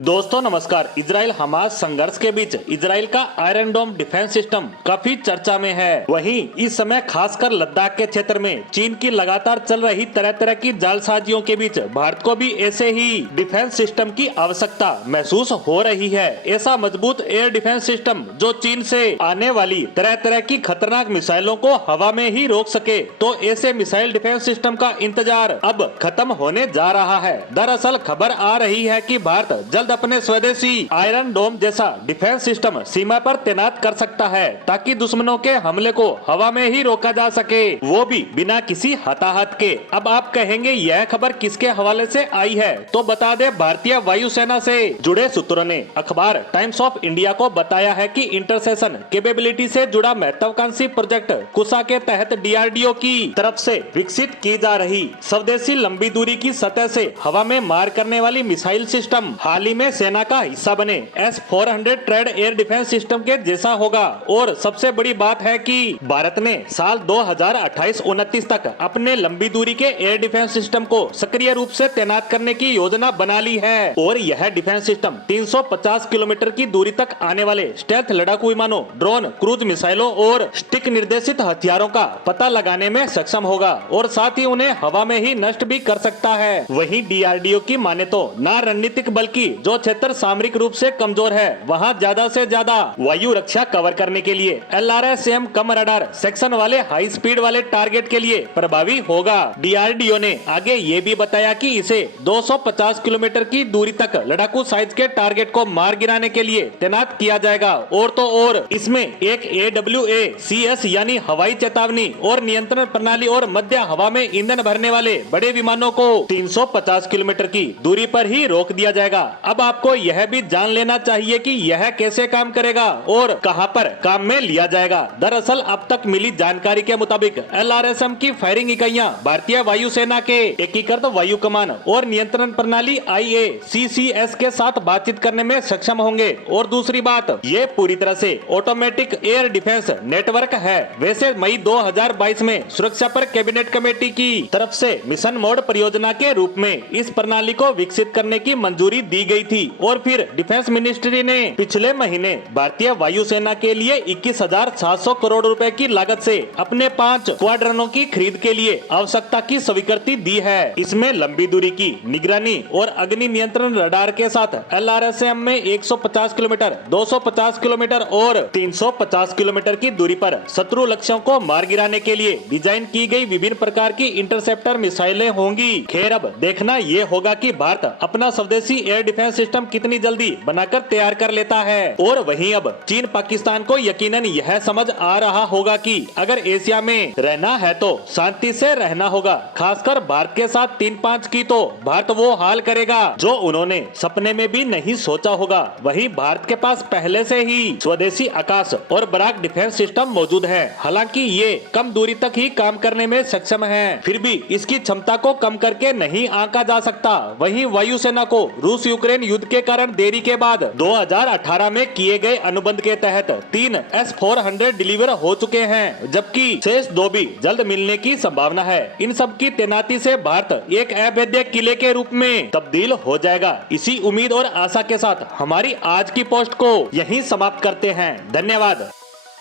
दोस्तों नमस्कार। Israel Hamas संघर्ष के बीच इजराइल का आयरन डोम डिफेंस सिस्टम काफी चर्चा में है। वहीं इस समय खासकर लद्दाख के क्षेत्र में चीन की लगातार चल रही तरह तरह की जालसाजियों के बीच भारत को भी ऐसे ही डिफेंस सिस्टम की आवश्यकता महसूस हो रही है। ऐसा मजबूत एयर डिफेंस सिस्टम जो चीन से आने वाली तरह तरह की खतरनाक मिसाइलों को हवा में ही रोक सके, तो ऐसे मिसाइल डिफेंस सिस्टम का इंतजार अब खत्म होने जा रहा है। दरअसल खबर आ रही है कि भारत जल्द अपने स्वदेशी आयरन डोम जैसा डिफेंस सिस्टम सीमा पर तैनात कर सकता है, ताकि दुश्मनों के हमले को हवा में ही रोका जा सके, वो भी बिना किसी हताहत के। अब आप कहेंगे यह खबर किसके हवाले से आई है, तो बता दे भारतीय वायुसेना से जुड़े सूत्रों ने अखबार टाइम्स ऑफ इंडिया को बताया है कि इंटरसेशन कैपेबिलिटी से जुड़ा महत्वाकांक्षी प्रोजेक्ट कुसा के तहत डीआरडीओ की तरफ से विकसित की जा रही स्वदेशी लंबी दूरी की सतह से हवा में मार करने वाली मिसाइल सिस्टम हाल ही में सेना का हिस्सा बने S-400 trade air defence system के जैसा होगा। और सबसे बड़ी बात है कि भारत ने साल 2028-29 तक अपने लंबी दूरी के एयर डिफेंस सिस्टम को सक्रिय रूप से तैनात करने की योजना बना ली है। और यह डिफेंस सिस्टम 350 किलोमीटर की दूरी तक आने वाले स्टेल्थ लड़ाकू विमानों, ड्रोन, क्रूज मिसाइलों और स्टिक निर्देशित हथियारों का पता लगाने में सक्षम होगा और साथ ही उन्हें हवा में ही नष्ट भी कर सकता है। वहीं डीआरडीओ की माने तो न रणनीतिक बल्कि जो क्षेत्र सामरिक रूप से कमजोर है वहां ज्यादा से ज्यादा वायु रक्षा कवर करने के लिए LRSAM कम रडार सेक्शन वाले हाई स्पीड वाले टारगेट के लिए प्रभावी होगा। डीआरडीओ ने आगे ये भी बताया कि इसे 250 किलोमीटर की दूरी तक लड़ाकू साइज के टारगेट को मार गिराने के लिए तैनात किया जाएगा। और तो और इसमें एक AWACS यानी हवाई चेतावनी और नियंत्रण प्रणाली और मध्य हवा में ईंधन भरने वाले बड़े विमानों को 350 किलोमीटर की दूरी पर ही रोक दिया जाएगा। अब आपको यह भी जान लेना चाहिए कि यह कैसे काम करेगा और कहां पर काम में लिया जाएगा। दरअसल अब तक मिली जानकारी के मुताबिक LRSAM की फायरिंग इकाइयां भारतीय वायुसेना के एकीकृत वायु कमान और नियंत्रण प्रणाली IACCS के साथ बातचीत करने में सक्षम होंगे। और दूसरी बात, ये पूरी तरह से ऑटोमेटिक एयर डिफेंस नेटवर्क है। वैसे मई 2022 में सुरक्षा पर कैबिनेट कमेटी की तरफ से मिशन मोड परियोजना के रूप में इस प्रणाली को विकसित करने की मंजूरी दी गई थी। और फिर डिफेंस मिनिस्ट्री ने पिछले महीने भारतीय वायुसेना के लिए 21,700 करोड़ रुपए की लागत से अपने 5 स्क्वाड्रनों की खरीद के लिए आवश्यकता की स्वीकृति दी है। इसमें लंबी दूरी की निगरानी और अग्नि नियंत्रण रडार के साथ LRSAM में 150 किलोमीटर, 250 किलोमीटर और 350 किलोमीटर की दूरी पर शत्रु लक्ष्यों को मार गिराने के लिए डिजाइन की गई विभिन्न प्रकार की इंटरसेप्टर मिसाइलें होंगी। खैर अब देखना ये होगा कि भारत अपना स्वदेशी एयर डिफेंस सिस्टम कितनी जल्दी बनाकर तैयार कर लेता है। और वहीं अब चीन पाकिस्तान को यकीनन यह समझ आ रहा होगा कि अगर एशिया में रहना है तो शांति से रहना होगा। खासकर भारत के साथ 3-5 की तो भारत वो हाल करेगा जो उन्होंने सपने में भी नहीं सोचा होगा। वहीं भारत के पास पहले से ही स्वदेशी आकाश और बराक डिफेंस सिस्टम मौजूद है। हालांकि ये कम दूरी तक ही काम करने में सक्षम है, फिर भी इसकी क्षमता को कम करके नहीं आंका जा सकता। वहीं वायुसेना को रूस यूक्रेन युद्ध के कारण देरी के बाद 2018 में किए गए अनुबंध के तहत 3 S-400 डिलीवर हो चुके हैं, जबकि शेष 2 भी जल्द मिलने की संभावना है। इन सब की तैनाती से भारत एक अभेद्य किले के रूप में तब्दील हो जाएगा। इसी उम्मीद और आशा के साथ हमारी आज की पोस्ट को यहीं समाप्त करते हैं। धन्यवाद।